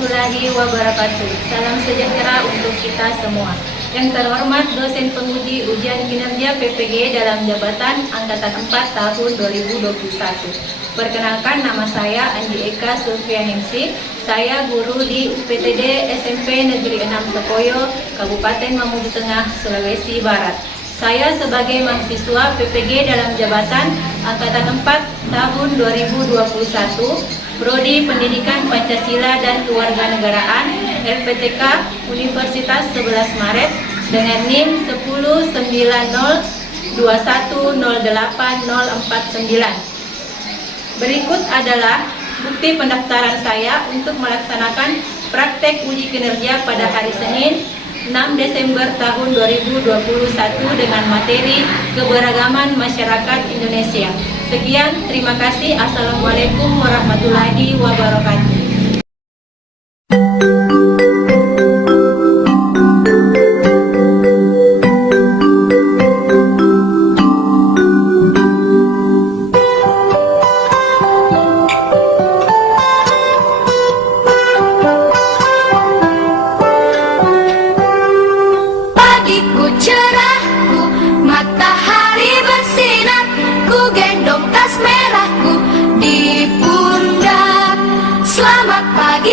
warahmatullahi wabarakatuh. Salam sejahtera untuk kita semua. Yang terhormat dosen penguji ujian kinerja PPG dalam jabatan Angkatan 4 tahun 2021. Perkenalkan, nama saya Andi Eka Sulfianingsih. Saya guru di UPTD SMP Negeri 6 Tekoyo, Kabupaten Mamuju Tengah, Sulawesi Barat. Saya sebagai mahasiswa PPG dalam jabatan Angkatan 4 tahun 2021, Prodi Pendidikan Pancasila dan Kewarganegaraan, LPTK Universitas 11 Maret dengan NIM 1090210849. Berikut adalah bukti pendaftaran saya untuk melaksanakan praktek uji kinerja pada hari Senin 6 Desember tahun 2021 dengan materi keberagaman masyarakat Indonesia. Sekian, terima kasih. Assalamualaikum warahmatullahi wabarakatuh.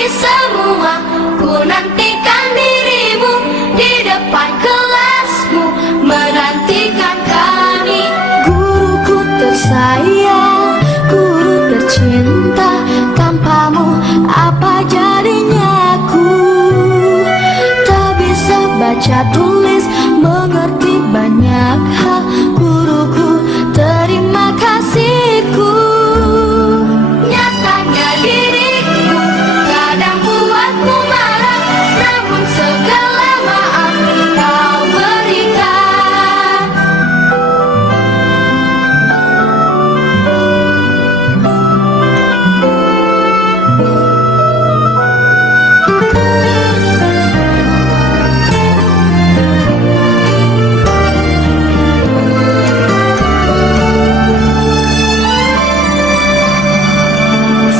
Semua, ku nantikan dirimu di depan kelasmu, menantikan kami. Guruku tersayang, guru tercinta, tanpamu apa jadinya aku? Tak bisa baca tulis, mengerti banyak hal. Guruku, terima kasihku. Nyatanya diriku kadang buatmu marah, namun segala maaf kau berikan.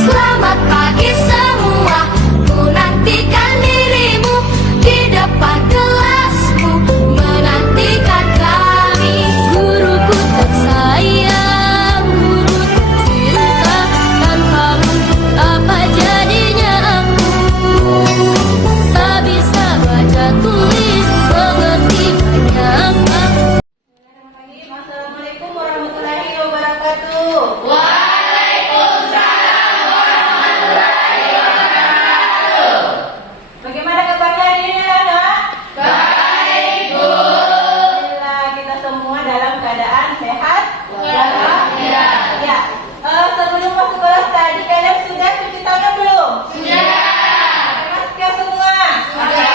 Selamat pagi semua, ku nantikan dirimu di depan kelasmu, menantikan kami. Guruku tersayang, guru tercinta, tanpamu apa jadinya aku? Tak bisa baca tulis, mengerti banyak hal. Assalamualaikum warahmatullahi wabarakatuh. Bagaimana kabarnya hari ini, anak? Baik, Bu. Alhamdulillah, kita semua dalam keadaan sehat. Walafiat. Ya. Sebelum masuk kelas tadi, kalian sudah cuci tangan belum? Sudah. Pakai masker semua? Sudah.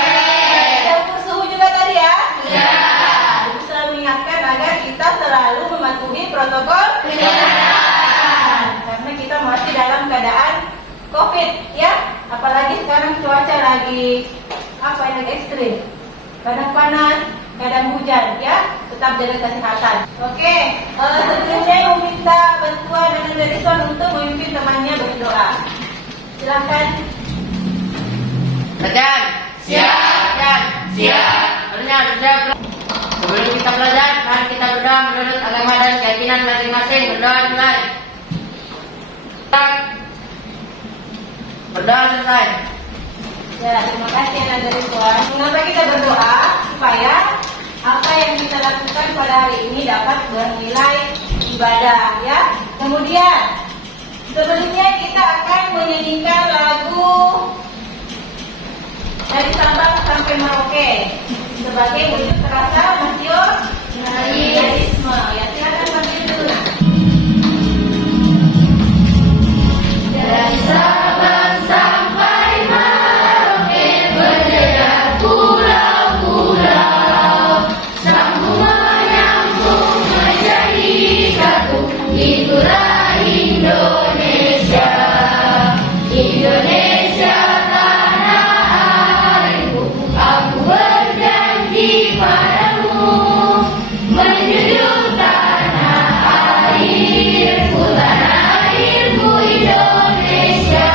Ada ukur suhu juga tadi ya? Sudah. Ibu selalu mengingatkan agar kita selalu mematuhi protokol kesehatan, karena kita masih dalam keadaan COVID, ya. Apalagi sekarang cuaca lagi ekstrim, kadang panas, kadang hujan, ya. Tetap jaga kesehatan. Oke, sebelumnya meminta bantuan dan Rizwan untuk memimpin temannya berdoa. Silakan. Belajar. Siap. Siap. Sudah. Sebelum kita belajar, mari kita berdoa menurut agama dan keyakinan masing-masing. Berdoa mulai. Berdoa selesai. Ya, terima kasih Anda Rizwan. Mengapa kita berdoa? Supaya apa yang kita lakukan pada hari ini dapat bernilai ibadah, ya. Kemudian sebelumnya kita akan menyanyikan lagu dari Sabang sampai Merauke sebagai wujud rasa nasionalisme. Ya, silakan sambil dulu. Dari Sabang sampai Merauke berderak pulau-pulau, sambung menyambung menjadi satu. Itulah Indonesia, Indonesia tanah airku. Aku berjanji padamu menjunjung tanah airku, tanah airku Indonesia.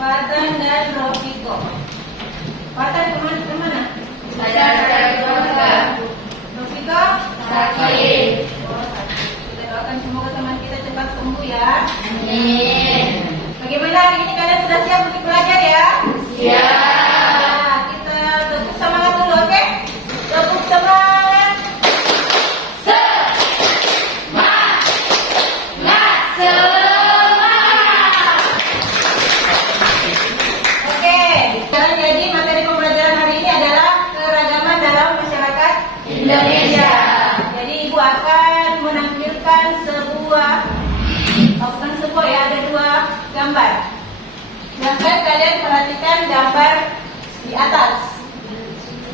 Fatan dan Rofiko. Fatan kemana? Rofiko? Sakit. Oh, sakit. Kita doakan semoga teman kita cepat sembuh ya. Bagaimana hari ini kalian sudah siap untuk belajar ya? Nah, kita tepuk semangat dulu, oke? Tepuk semangat. Oke, sekarang jadi materi pembelajaran hari ini adalah keragaman dalam masyarakat Indonesia. Jadi Ibu akan menampilkan bukan sebuah ya, ada 2 gambar. Silahkan kalian perhatikan gambar di atas.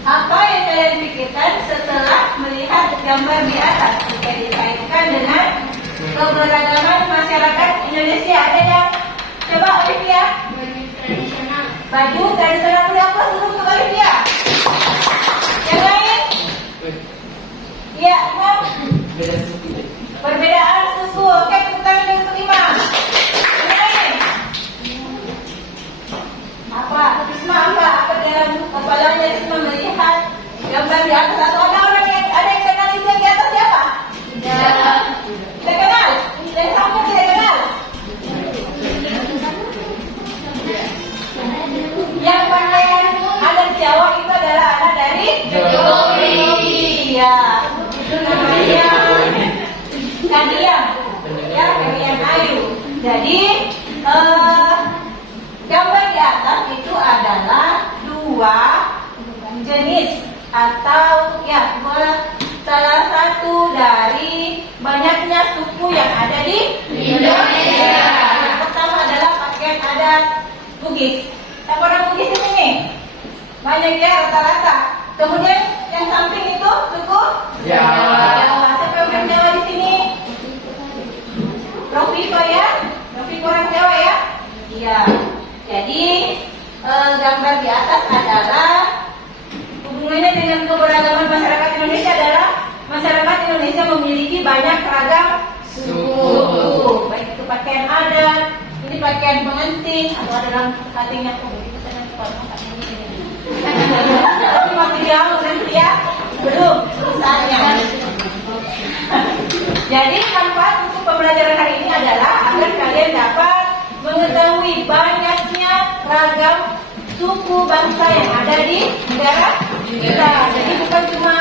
Apa yang kalian pikirkan setelah melihat gambar di atas? Jika dikaitkan dengan keberagaman masyarakat Indonesia, ada yang coba Olivia? Baju tradisional beli apa suruh untuk Olivia? Yang lain? Ya, Imam? Perbedaan susu. Oke, tepuk tangan yang kelima. Yang lain? Apa? Isma apa dalam kepalanya Isma melihat gambar di atas? Atau ada orang yang kenal itu yang di atas siapa? Tidak. Tidak kenal? Yang sama tidak kenal? Yang pakaian adat Jawa itu adalah anak dari Jokowi. Iya, itu namanya Kadiang. Ya, Kadiang Ayu. Jadi gambar di atas itu adalah 2 jenis atau ya salah satu dari banyaknya suku yang ada di Indonesia. Yang pertama adalah pakaian adat Bugis. Siapa orang Bugis di sini? Banyak ya, rata-rata. Kemudian yang samping itu suku Jawa. Siapa orang Jawa di sini? Rofiko ya? Rofiko orang Jawa ya? Iya. Jadi gambar di atas adalah hubungannya dengan keberagaman masyarakat Indonesia adalah masyarakat Indonesia memiliki banyak ragam suku. Baik itu pakaian adat, ini pakaian pengantin atau ada dalam hatinya begitu saya tapi masih jauh nanti ya, belum misalnya. Jadi manfaat untuk pembelajaran hari ini adalah agar kalian dapat mengetahui banyaknya ragam suku bangsa yang ada di negara kita. Jadi bukan cuma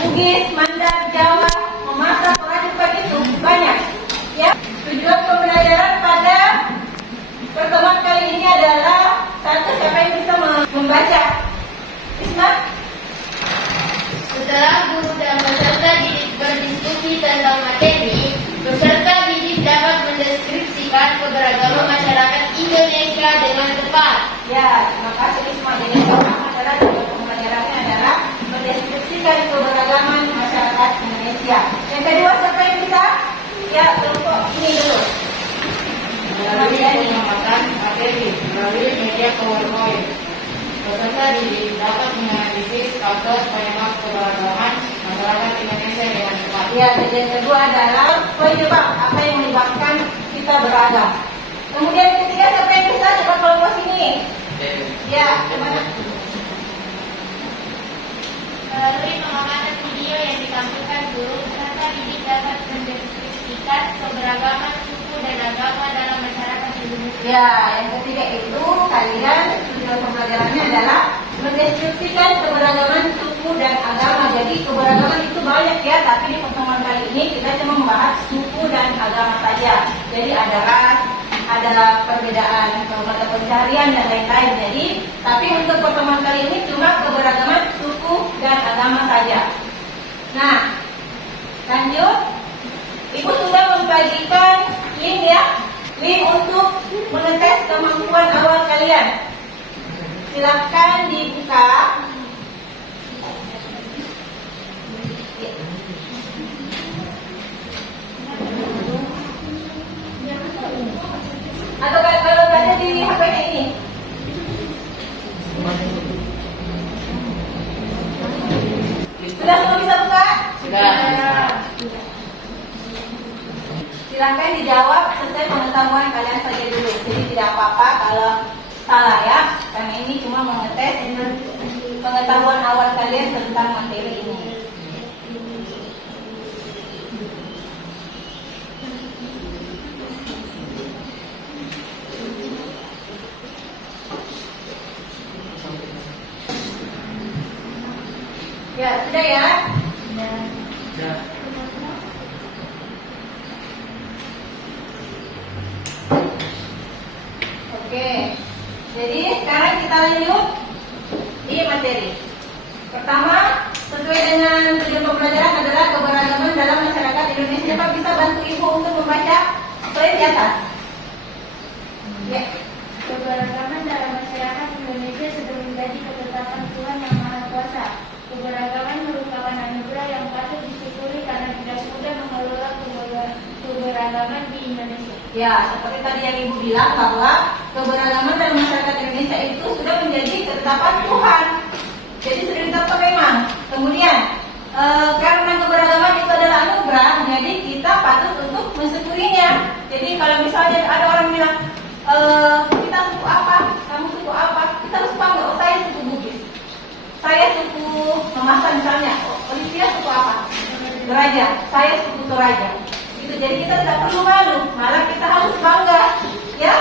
Bugis, Mandar, Jawa, memasak, Melayu, itu banyak. Ya, tujuan pembelajaran pada pertemuan kali ini adalah satu, siapa yang bisa membaca? Isma? Setelah guru dan peserta didik berdiskusi tentang materi, peserta didik dapat mendeskripsikan keberagaman masyarakat Indonesia dengan tepat. Ya, terima kasih Isma. Jadi yang pertama adalah tujuan pembelajarannya adalah mendeskripsikan keberagaman masyarakat Indonesia. Yang kedua, siapa yang bisa? Ya, kelompok ini dulu. Melalui pengamatan materi melalui media PowerPoint, peserta didik dapat menganalisis faktor penyebab keberagaman masyarakat Indonesia dengan tepat. Ya, dan yang kedua adalah penyebab apa yang menyebabkan kita beragam. Kemudian yang ketiga, siapa yang bisa? Coba kelompok sini. Ya, kemana? Melalui pengamatan video yang ditampilkan guru, peserta didik dapat mendeskripsikan keberagaman suku dan agama dalam masyarakat Indonesia. Ya, yang ketiga itu kalian tujuan pembelajarannya adalah mendeskripsikan keberagaman suku dan agama. Jadi keberagaman itu banyak ya, tapi di pertemuan kali ini kita cuma membahas suku dan agama saja. Jadi ada ras, ada perbedaan mata pencarian dan lain-lain. Jadi, tapi untuk pertemuan kali ini cuma keberagaman suku dan agama saja. Nah, lanjut. Ibu sudah membagikan link ya, link untuk mengetes kemampuan awal kalian. Silahkan dibuka. Atau kalau ada di HP ini. Sudah semua bisa buka? Sudah. Silahkan dijawab sesuai pengetahuan kalian saja dulu. Jadi tidak apa-apa kalau salah ya, karena ini cuma mengetes pengetahuan awal kalian tentang materi ini. Ya, sudah ya? Oke, jadi sekarang kita lanjut di materi. Pertama, sesuai dengan tujuan pembelajaran adalah keberagaman dalam masyarakat Indonesia. Siapa bisa bantu Ibu untuk membaca slide di atas? Ya. Keberagaman dalam masyarakat Indonesia sudah menjadi ketetapan Tuhan Yang Maha Kuasa. Keberagaman merupakan anugerah yang patut disyukuri karena tidak mudah mengelola keberagaman di Indonesia. Ya, seperti tadi yang Ibu bilang bahwa keberagaman dalam masyarakat Indonesia itu sudah menjadi ketetapan Tuhan. Jadi sudah ditetapkan memang. Kemudian karena keberagaman itu adalah anugerah, jadi kita patut untuk mensyukurinya. Jadi kalau misalnya ada orang bilang kita suku apa, kamu suku apa, kita harus panggil, oh saya suku Bugis, saya suku Memasan misalnya, Olivia suku apa, Toraja, saya suku Toraja. Itu jadi kita tidak perlu malu, malah kita harus bangga, ya.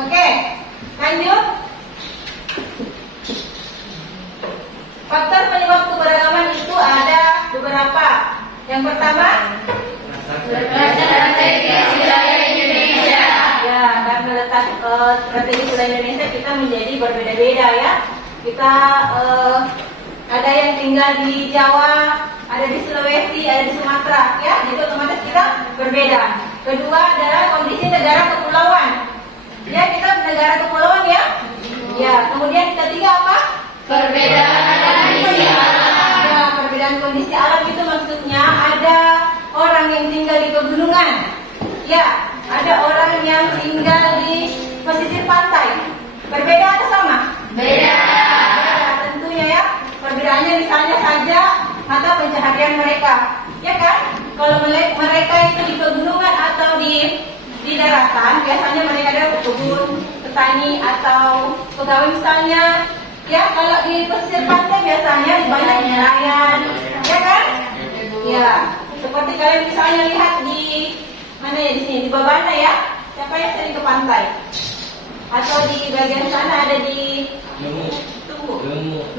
Oke, lanjut. Faktor penyebab keberagaman itu ada beberapa. Yang pertama, Strategis wilayah Indonesia. ya, karena letak strategis wilayah Indonesia kita menjadi berbeda-beda ya. Kita ada yang tinggal di Jawa, ada di Sulawesi, ada di Sumatera, ya. Jadi otomatis kita berbeda. Kedua adalah kondisi negara kepulauan. Ya, kita negara kepulauan ya. Ya, kemudian ketiga apa? Perbedaan kondisi alam. Ya, perbedaan kondisi alam itu maksudnya ada orang yang tinggal di pegunungan. Ya, ada orang yang tinggal di pesisir pantai. Berbeda atau sama? Beda. Ya, tentunya ya. Perbedaannya misalnya saja mata pencaharian mereka. Ya kan? Kalau mereka itu di pegunungan atau di daratan, biasanya mereka ada pekebun, petani atau pegawai misalnya. Ya, kalau di pesisir pantai biasanya banyak nelayan, ya kan? Ya, seperti kalian misalnya lihat di mana ya, di sini di Babana ya. Siapa yang sering ke pantai? Atau di bagian sana ada di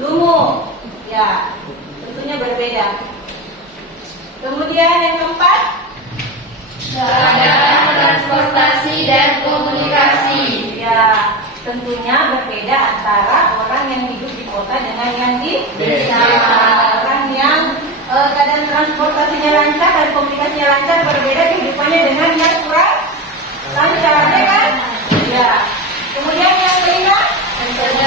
Lumu. Ya, tentunya berbeda. Kemudian yang keempat, Keadaan transportasi dan komunikasi. ya, tentunya berbeda antara orang yang hidup di kota dengan yang di desa. Orang yang keadaan transportasinya lancar dan komunikasinya lancar berbeda kehidupannya dengan yang kurang lancar, ya kan? Ya. Kemudian yang kelima, ya, seperti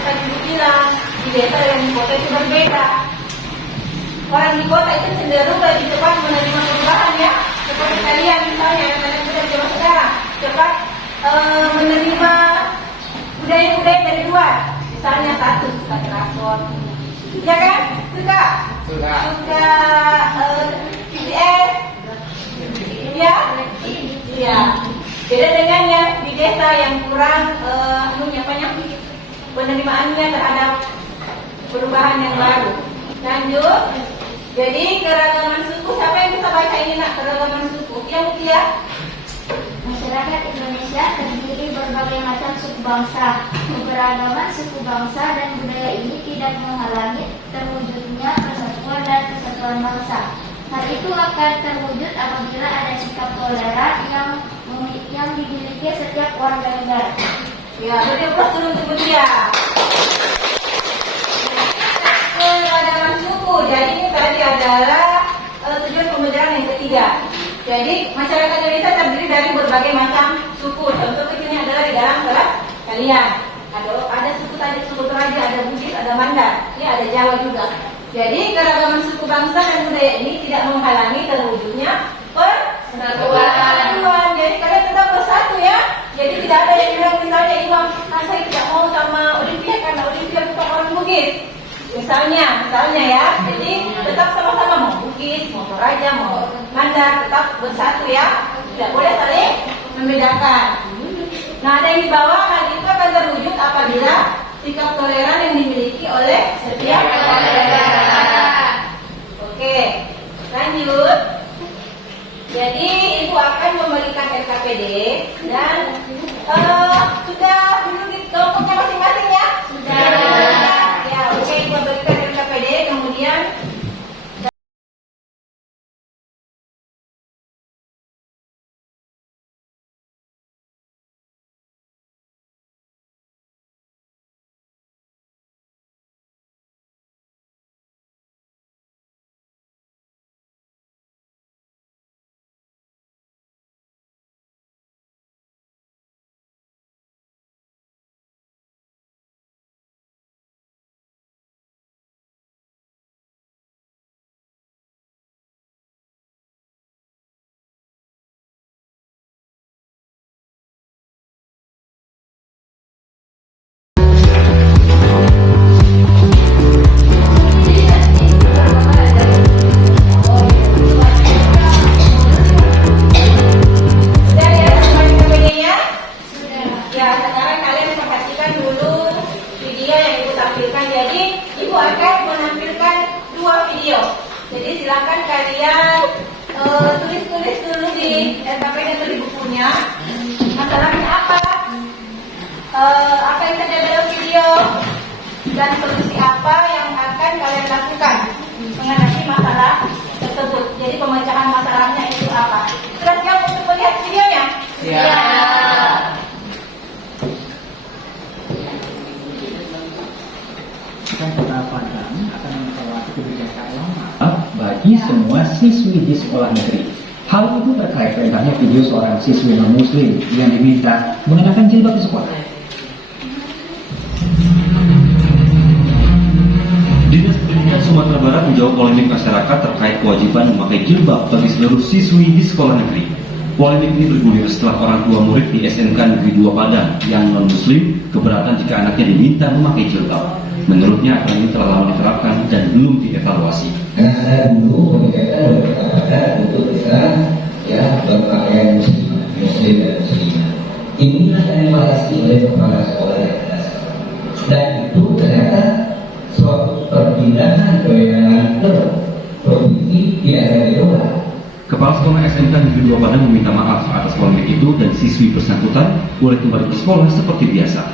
tadi bilang di desa dan di kota itu berbeda. Orang di kota itu cenderung lebih cepat menerima perubahan ya. Seperti kalian misalnya yang kalian sudah di zaman sekarang cepat menerima budaya-budaya dari luar. Misalnya satu suka transport, ya kan? Suka BTS, ya, iya. Beda dengan yang di desa yang kurang penerimaannya terhadap perubahan yang baru. Lanjut. Jadi keragaman suku, siapa yang bisa baca ini nak? Keragaman suku, ya. Masyarakat Indonesia terdiri berbagai macam suku bangsa. Keberagaman suku bangsa dan budaya ini tidak menghalangi terwujudnya persatuan dan kesatuan bangsa. Hal itu akan terwujud apabila ada sikap toleran yang dimiliki setiap warga negara. Ya, jadi plus turun ke dia. Keragaman suku, jadi ini tadi adalah tujuan pembelajaran yang ketiga. Jadi masyarakat Indonesia terdiri dari berbagai macam suku. Contoh kecilnya adalah di dalam kelas kalian. Ada suku tadi, suku Toraja, ada Bugis, ada Mandar, ya ada Jawa juga. Jadi keragaman suku bangsa dan budaya ini tidak menghalangi terwujudnya persatuan. Jadi kalian tetap bersatu ya. Jadi tidak ada yang bilang misalnya Imam, saya tidak mau sama Olivia karena Olivia bukan orang Bugis. Misalnya ya. Jadi tetap sama-sama mau Bugis, mau Toraja, mau Mandar, tetap bersatu ya. Tidak boleh saling membedakan. Nah, ada yang di bawah, hal itu akan terwujud apabila sikap toleran yang dimiliki oleh setiap negara. Oke, lanjut. Jadi ibu akan memberikan RKPD dan sudah dulu di kelompoknya masing-masing ya. Sudah. Ya, oke, ibu berikan RKPD, kemudian silakan kalian tulis dulu di RKPD atau di bukunya masalahnya apa yang terjadi dalam video dan solusi apa yang akan kalian lakukan menghadapi masalah tersebut. Jadi pemecahan masalahnya itu apa? Sudah siap untuk melihat videonya? Siap. Pendapatan akan mengawasi kebijakan lama bagi semua siswi di sekolah negeri. Hal itu terkait beredarnya video seorang siswi non-muslim yang diminta mengenakan jilbab di sekolah. Dinas Pendidikan Sumatera Barat menjawab polemik masyarakat terkait kewajiban memakai jilbab bagi seluruh siswi di sekolah negeri. Polemik ini bergulir setelah orang tua murid di SMK Negeri 2 Padang yang non-muslim keberatan jika anaknya diminta memakai jilbab. Menurutnya aturan ini telah lama diterapkan dan belum dievaluasi. Karena dulu kebijakan berkata untuk kita berpakaian muslim dan muslimah. Inilah yang dibatasi oleh kepala sekolah dan dasar. Dan itu ternyata suatu perpindahan kewenangan ke provinsi tidak ada diubah. Kepala Sekolah SMK Negeri 2 Padang meminta maaf atas polemik itu dan siswi bersangkutan boleh kembali ke sekolah seperti biasa.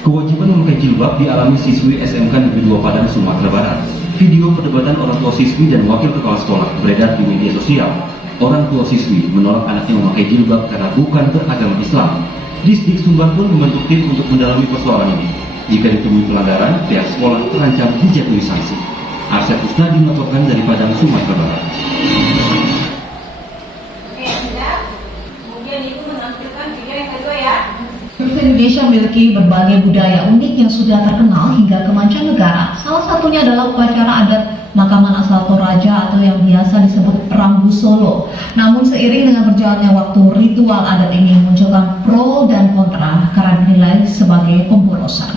Kewajiban memakai jilbab dialami siswi SMK Negeri 2 Padang, Sumatera Barat. Video perdebatan orang tua siswi dan wakil kepala sekolah beredar di media sosial. Orang tua siswi menolak anaknya memakai jilbab karena bukan beragama Islam. Disdik Sumbar pun membentuk tim untuk mendalami persoalan ini. Jika ditemui pelanggaran, pihak sekolah terancam dijatuhi sanksi. Arsep Usnadi melaporkan dari Padang, Sumatera Barat. Oke, sudah. Kemudian ibu menampilkan video yang kedua ya. Indonesia memiliki berbagai budaya unik yang sudah terkenal hingga ke mancanegara. Salah satunya adalah upacara adat Makaman asal Toraja atau yang biasa disebut Rambu Solo. Namun seiring dengan berjalannya waktu, ritual adat ini memunculkan pro dan kontra karena dinilai sebagai pemborosan.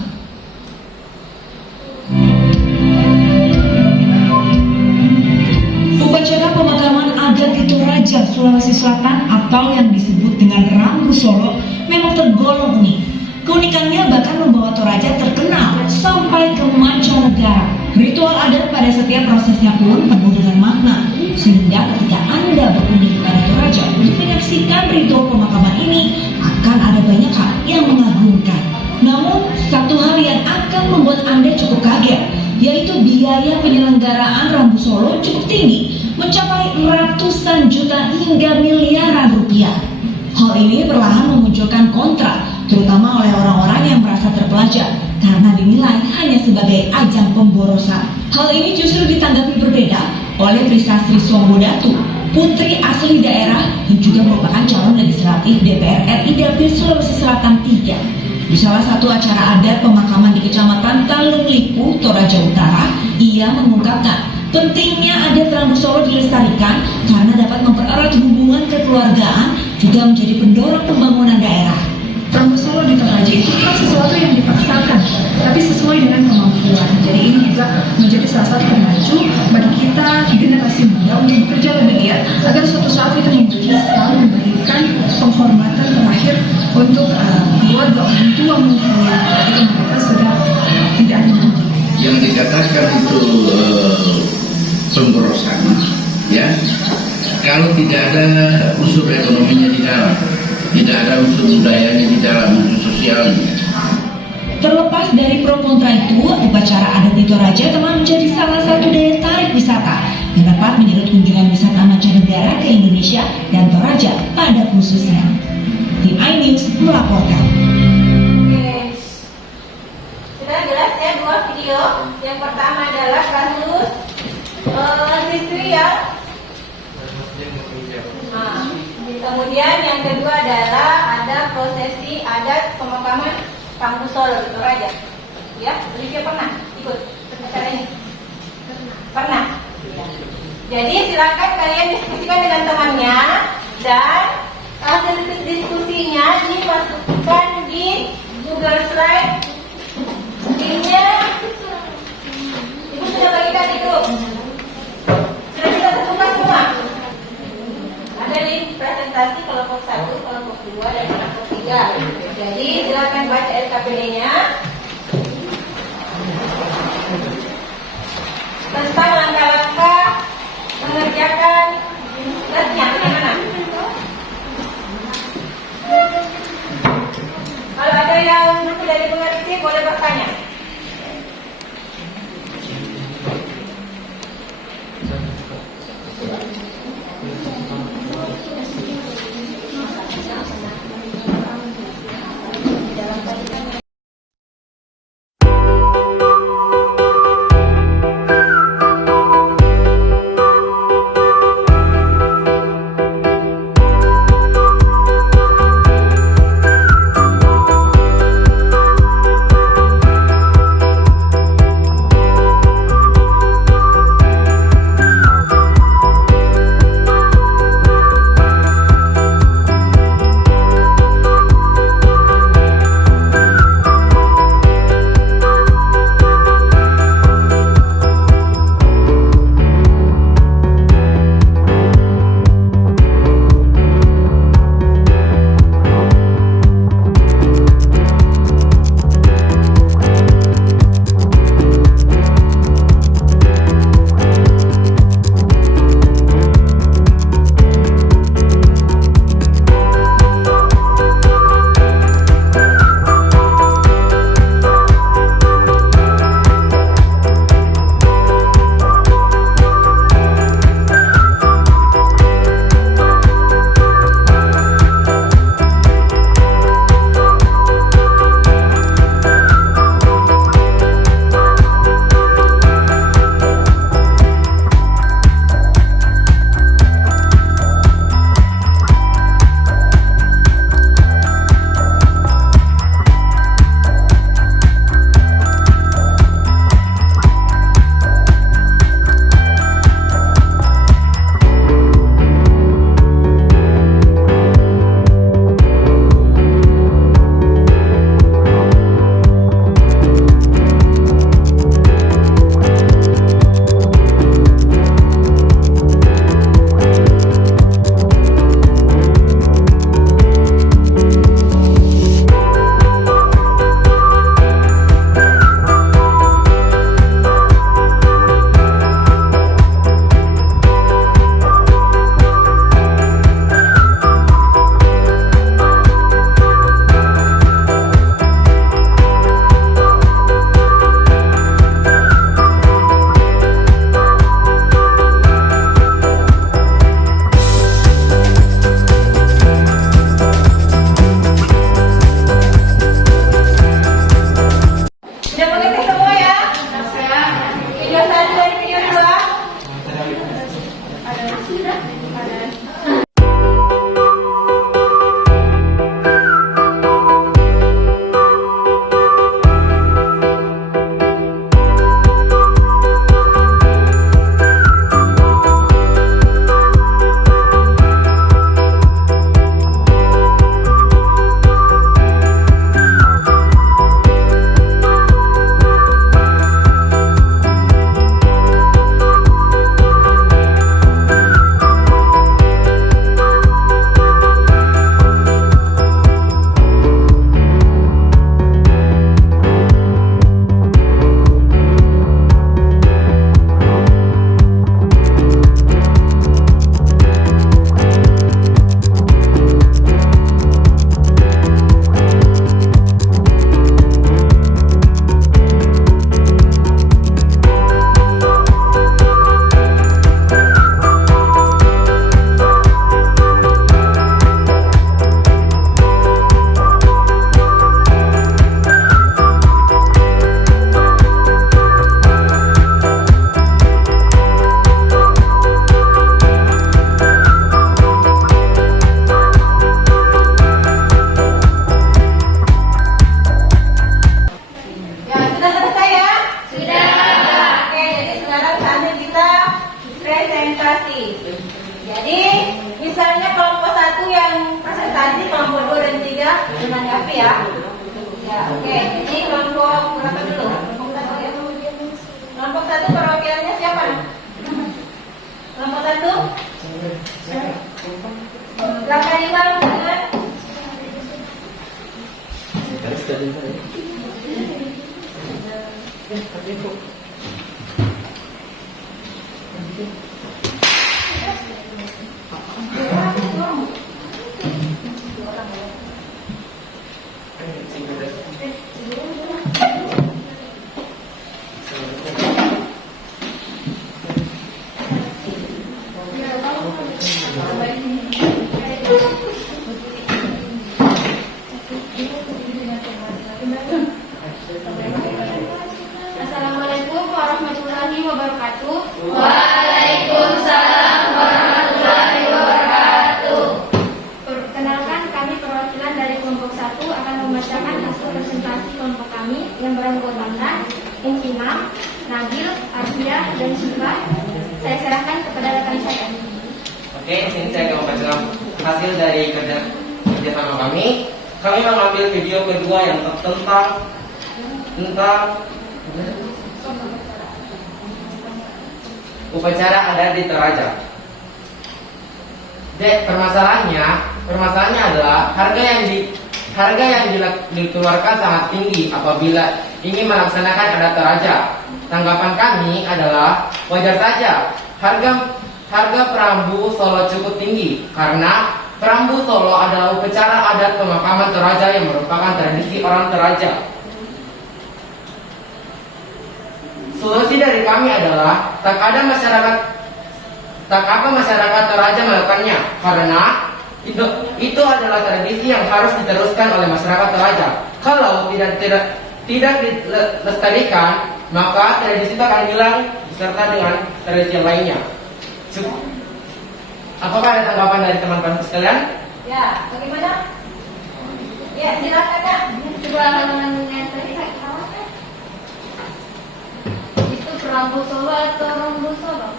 Upacara pemakaman adat di Toraja, Sulawesi Selatan atau yang disebut dengan Rambu Solo memang tergolong unik. Keunikannya bahkan membawa Toraja terkenal sampai ke mancanegara. Ritual adat pada setiap prosesnya pun penuh dengan makna, sehingga ketika Anda berkunjung pada Toraja untuk menyaksikan ritual pemakaman ini akan ada banyak hal yang mengagumkan. Namun satu hal yang akan membuat Anda cukup kaget, yaitu biaya penyelenggaraan Rambu Solo cukup tinggi, mencapai ratusan juta hingga miliaran rupiah. Hal ini perlahan memunculkan kontra, terutama oleh orang-orang yang merasa terpelajar karena dinilai hanya sebagai ajang pemborosan. Hal ini justru ditanggapi berbeda oleh Trisasri Sombodatu, putri asli daerah yang juga merupakan calon legislatif DPR RI Dapil Sulawesi Selatan 3. Di salah satu acara adat pemakaman di Kecamatan Talung Lipu, Toraja Utara, ia mengungkapkan pentingnya adat Rambu Solo dilestarikan karena dapat mempererat hubungan kekeluargaan, juga menjadi pendorong pembangunan daerah. Rambu Solo di Toraja itu bukan sesuatu yang dipaksakan, tapi sesuai dengan kemampuan. Jadi ini juga menjadi salah satu pemacu bagi kita generasi muda untuk pemborosan, ya. Kalau tidak ada unsur ekonominya di dalam, tidak ada unsur budayanya di dalam, unsur sosialnya. Terlepas dari pro kontra itu, upacara adat di Toraja telah menjadi salah satu daya tarik wisata yang dapat menyedot kunjungan wisata mancanegara ke Indonesia dan Toraja pada khususnya. Tim iNews melaporkan. Oke. Sudah jelas ya dua video. Yang pertama adalah kasus siswi yang kemudian yang kedua adalah ada prosesi adat pemakaman Kampus Solo di Toraja. Ya, Olivia pernah ikut acara ini? Pernah. Ya. Jadi silakan kalian diskusikan dengan temannya dan hasil diskusinya dimasukkan di Google Slide. Linknya Ibu sudah bagikan itu. Sudah bisa terbuka semua. Ada link presentasi kelompok 1, kelompok 2, dan kelompok 3. Jadi silakan baca LKPD-nya tentang langkah-langkah mengerjakan tugasnya. Bagaimana? Kalau ada yang tidak dimengerti boleh bertanya. presentasi. Jadi, misalnya kelompok 1 yang presentasi, kelompok 2 dan 3 menanggapi ya. Ya, oke. Jadi kelompok berapa dulu? Kelompok 1 perwakilannya siapa? Kelompok 1? Silakan Imam, silakan. Assalamualaikum warahmatullahi wabarakatuh. Waalaikumsalam warahmatullahi wabarakatuh. Perkenalkan, kami perwakilan dari kelompok 1 akan membacakan hasil presentasi kelompok kami yang beranggotakan Imam, Nabil, Ardia, dan Syifa. Saya serahkan kepada rekan saya. Oke, sini saya akan membacakan hasil dari kerjasama kami. Kami mengambil video kedua yang tentang upacara adat di Toraja. Permasalahannya adalah harga yang dikeluarkan sangat tinggi apabila ingin melaksanakan adat Toraja. Tanggapan kami adalah wajar saja harga Perambu Solo cukup tinggi karena Perambu Solo adalah upacara adat pemakaman Toraja yang merupakan tradisi orang Toraja. Solusi dari kami adalah tak apa masyarakat Toraja melakukannya karena itu adalah tradisi yang harus diteruskan oleh masyarakat Toraja. Kalau tidak dilestarikan, maka tradisi itu akan hilang beserta dengan tradisi yang lainnya. Apakah ada tanggapan dari teman-teman sekalian? Ya, bagaimana? Ya, silakan ya. Coba yang tadi saya tahu kan? Itu Perambu Solo atau Rambu Solo?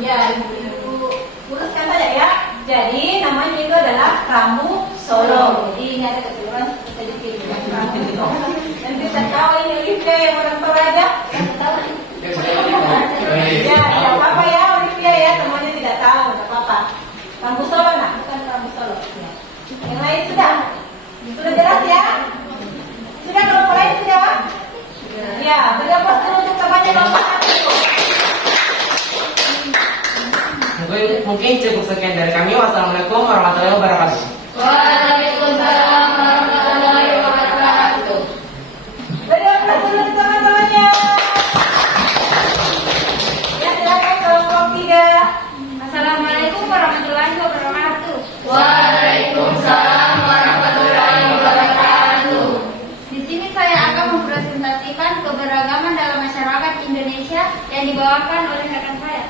Ya, Ibu uruskan saja ya. Jadi namanya itu adalah Rambu Solo. Jadi ini ada keseluruhan sedikit Rambu Solo. Dan kita tahu ini Olivia yang orang Toraja. Tahu? Ya, tidak apa-apa ya Olivia ya, temannya tidak tahu, tidak apa-apa. Rambu Solo nak, bukan Rambu Solo. Ya. Yang lain sudah jelas ya? Sudah kelompok lain sudah? Ya, berapa dulu untuk temannya kelompok 1. Mungkin cukup sekian dari kami. Wassalamualaikum warahmatullahi wabarakatuh. Waalaikumsalam warahmatullahi wabarakatuh. Berapa dulu teman-temannya? Ya, silakan kelompok 3. Assalamualaikum warahmatullahi wabarakatuh. Waalaikumsalam warahmatullahi wabarakatuh. Di sini saya akan mempresentasikan keberagaman dalam masyarakat Indonesia yang dibawakan oleh rekan saya.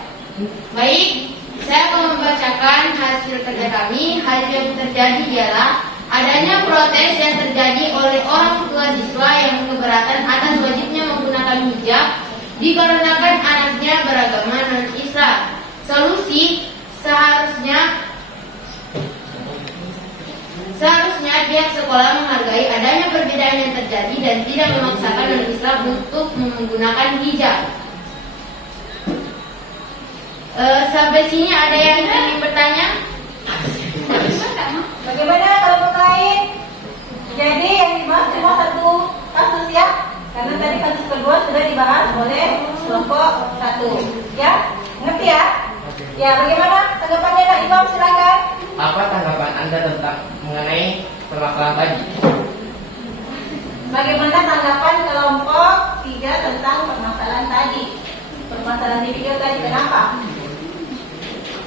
Baik, saya akan membacakan hasil kerja kami. Hal yang terjadi ialah adanya protes yang terjadi oleh orang tua siswa yang keberatan atas wajibnya menggunakan hijab dikarenakan anaknya beragama non-Islam. Solusi seharusnya pihak sekolah menghargai adanya perbedaan yang terjadi dan tidak memaksakan non-Islam untuk menggunakan hijab. Sampai sini ada yang ingin bertanya? Bagaimana kelompok lain? Jadi yang dibahas cuma satu kasus ya, karena tadi kasus kedua sudah dibahas oleh kelompok 1. Ya, ngerti ya? Ya, bagaimana tanggapannya Pak Imam? Silakan. Apa tanggapan Anda tentang mengenai permasalahan tadi? Bagaimana tanggapan kelompok 3 tentang permasalahan tadi? Permasalahan di video tadi kenapa?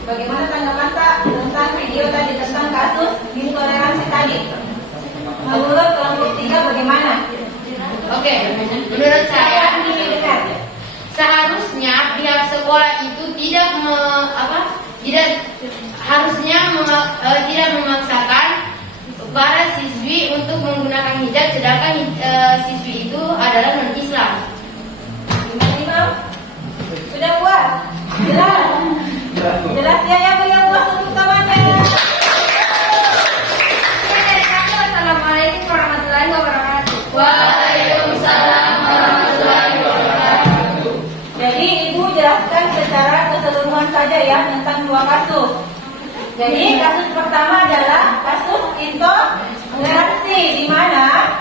Bagaimana tanggapan tak tentang video tadi tentang kasus intoleransi tadi? Menurut kelompok 3 bagaimana? Oke, menurut saya didengar. seharusnya pihak sekolah itu tidak memaksakan para siswi untuk menggunakan hijab, sedangkan siswi itu adalah non-Islam. Gimana Imam? Sudah puas? Jelas? keseluruhan saja ya tentang 2 kasus. Jadi kasus pertama adalah kasus intoleransi, di mana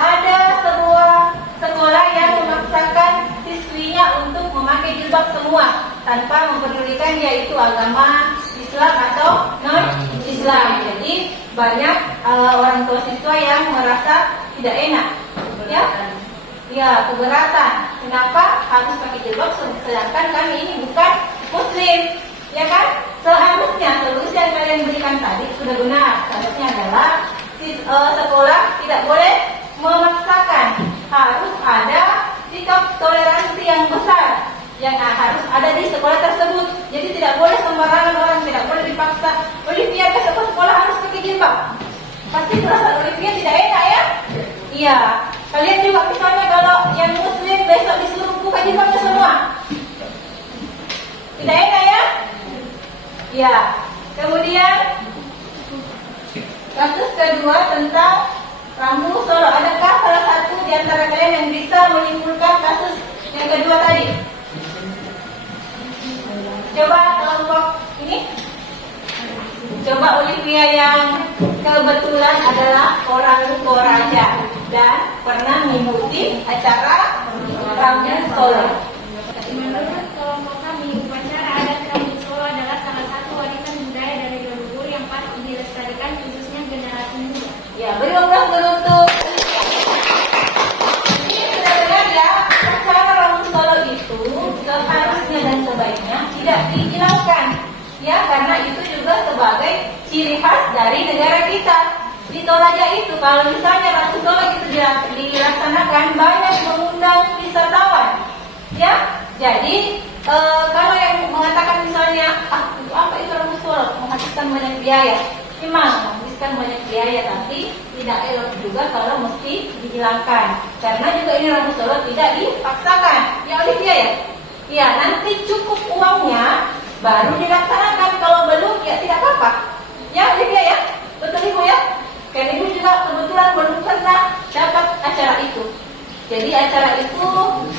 ada sebuah sekolah yang memaksakan siswinya untuk memakai jilbab semua tanpa mempedulikan yaitu agama Islam atau non-Islam. Jadi banyak orang tua siswa yang merasa tidak enak, ya keberatan. Kenapa harus pakai jilbab sedangkan kami ini bukan Muslim, ya kan? Seharusnya solusi yang kalian berikan tadi sudah benar. Seharusnya adalah sekolah tidak boleh memaksakan, harus ada sikap toleransi yang besar yang harus ada di sekolah tersebut. Jadi tidak boleh sembarangan orang, tidak boleh dipaksa. Olivia ke sekolah harus pakai jilbab. Pasti perasaan Olivia tidak enak ya? Iya. Kalian juga misalnya kalau yang Muslim besok disuruh buka jilbabnya semua, tidak enak ya? Ya. Kemudian kasus kedua tentang Rambu Solo. Adakah salah satu di antara kalian yang bisa menyimpulkan kasus yang kedua tadi? Coba kelompok ini. Coba Olivia yang kebetulan adalah orang Toraja dan pernah mengikuti acara Rambu Solo. Menurut kelompok kami, upacara adat Rambu Solo adalah salah satu warisan budaya dari leluhur yang patut dilestarikan khususnya generasi muda. Ya, beri unggas dulu untuk ini sudah dengar ya, acara Rambu Solo itu seharusnya dan sebaiknya tidak dihilangkan. Ya, karena itu juga sebagai ciri khas dari negara kita. Di Toraja itu, kalau misalnya Rambu Solo itu dilaksanakan, banyak mengundang wisatawan. Ya, jadi kalau yang mengatakan misalnya, untuk apa itu Rambu Solo? Menghabiskan banyak biaya. Memang menghabiskan banyak biaya, tapi tidak elok juga kalau mesti dihilangkan. Karena juga ini Rambu Solo tidak dipaksakan. Ya Olivia ya? Ya, nanti cukup uangnya baru dilaksanakan. Kalau belum, ya tidak apa-apa. Ya Olivia ya? Betul Ibu ya? Kan Ibu juga kebetulan belum pernah dapat acara itu. Jadi acara itu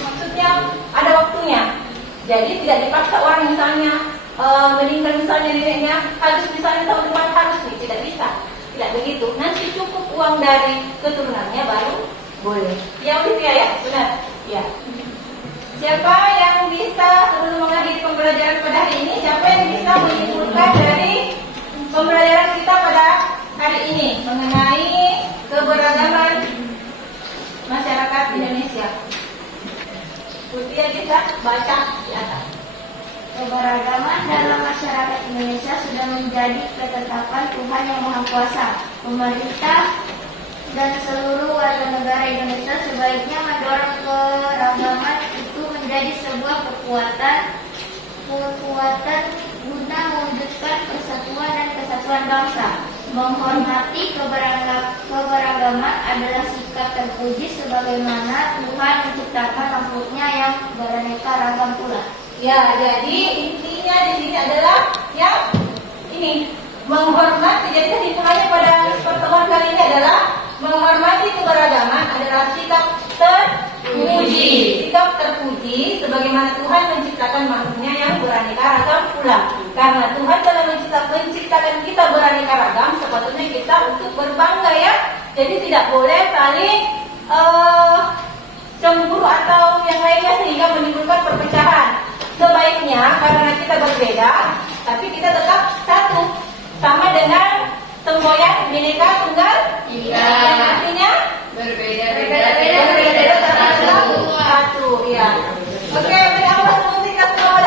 maksudnya ada waktunya. Jadi tidak dipaksa orang misalnya meninggal misalnya neneknya harus misalnya tahun depan harus nih, tidak bisa. Tidak begitu. Nanti cukup uang dari keturunannya baru boleh. Ya Olivia ya? Benar? Ya. Siapa yang bisa sebelum mengakhiri pembelajaran pada hari ini, siapa yang bisa menyimpulkan dari pembelajaran kita pada hari ini mengenai keberagaman masyarakat Indonesia? Putih bisa baca di atas. Keberagaman dalam masyarakat Indonesia sudah menjadi ketetapan Tuhan Yang Maha Kuasa. Pemerintah dan seluruh warga negara Indonesia sebaiknya mendorong keragaman itu menjadi sebuah kekuatan guna mewujudkan persatuan dan kesatuan bangsa. Menghormati keberagaman adalah sikap terpuji sebagaimana Tuhan menciptakan makhluknya yang beraneka ragam pula. Ya, jadi intinya di sini adalah yang ini menghormati. Jadi kesimpulannya pada pertemuan kali ini adalah menghormati keberagaman adalah sikap terpuji. Sikap terpuji sebagaimana Tuhan menciptakan makhluknya yang beraneka ragam pula. Karena Tuhan telah menciptakan kita beraneka ragam, sepatutnya kita untuk berbangga ya. Jadi tidak boleh saling cemburu atau yang lainnya sehingga menimbulkan perpecahan. Sebaiknya karena kita berbeda, tapi kita tetap satu. Sama dengan semboyan Bhinneka Tunggal Ika. Yang artinya berbeda-beda satu. Ya. Oke, beri aplaus untuk kita semua.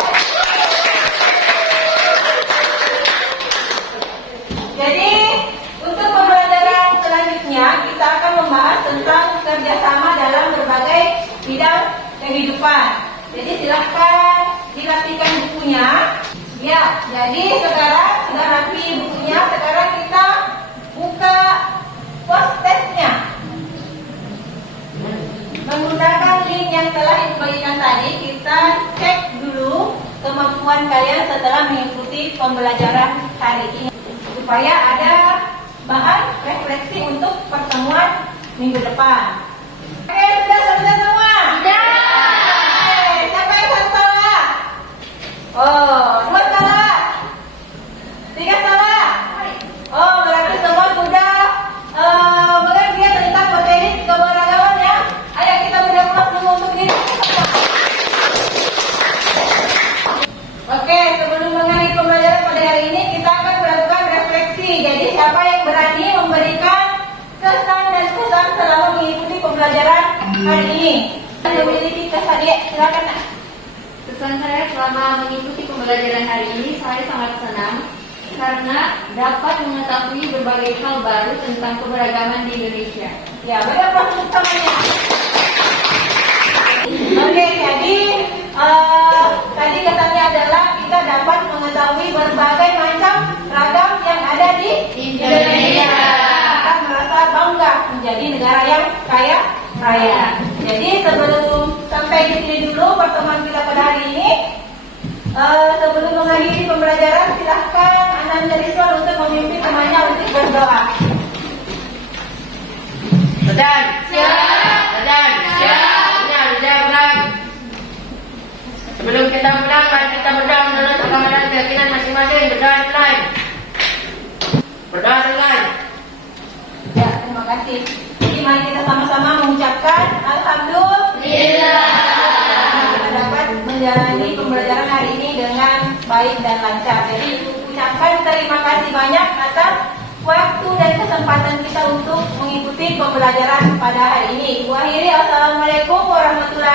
Jadi untuk pembelajaran selanjutnya kita akan membahas tentang kerjasama dalam berbagai bidang kehidupan. Jadi silahkan dirapikan bukunya. Ya, jadi sekarang sudah rapi bukunya. Sekarang kita buka post testnya. Menggunakan link yang telah dibagikan tadi, kita cek dulu kemampuan kalian setelah mengikuti pembelajaran hari ini, supaya ada bahan refleksi untuk pertemuan minggu depan. Oke, sudah selesai semua? Sudah. Siapa yang salah? pembelajaran hari ini. Memiliki kesan, silakan Nak. Pesan saya selama mengikuti pembelajaran hari ini, saya sangat senang karena dapat mengetahui berbagai hal baru tentang keberagaman di Indonesia. Ya, berapa utamanya? Oke, jadi tadi kesannya adalah kita dapat mengetahui berbagai macam ragam yang ada di Indonesia. Kita merasa bangga menjadi negara yang kaya raya. Jadi sebelum sampai di sini dulu pertemuan kita pada hari ini. Sebelum mengakhiri pembelajaran, silahkan Anak Rizwan untuk memimpin temannya untuk berdoa. Bedan. Bedan. Bedan. Sebelum kita pulang, mari kita berdoa menurut agama dan keyakinan masing-masing. Berdoa mulai. Berdoa mulai. Ya, terima kasih. Jadi mari kita sama-sama mengucapkan Alhamdulillah. Kita dapat menjalani pembelajaran hari ini dengan baik dan lancar. Jadi ucapkan terima kasih banyak atas waktu dan kesempatan kita untuk mengikuti pembelajaran pada hari ini. Ibu akhiri, assalamualaikum warahmatullahi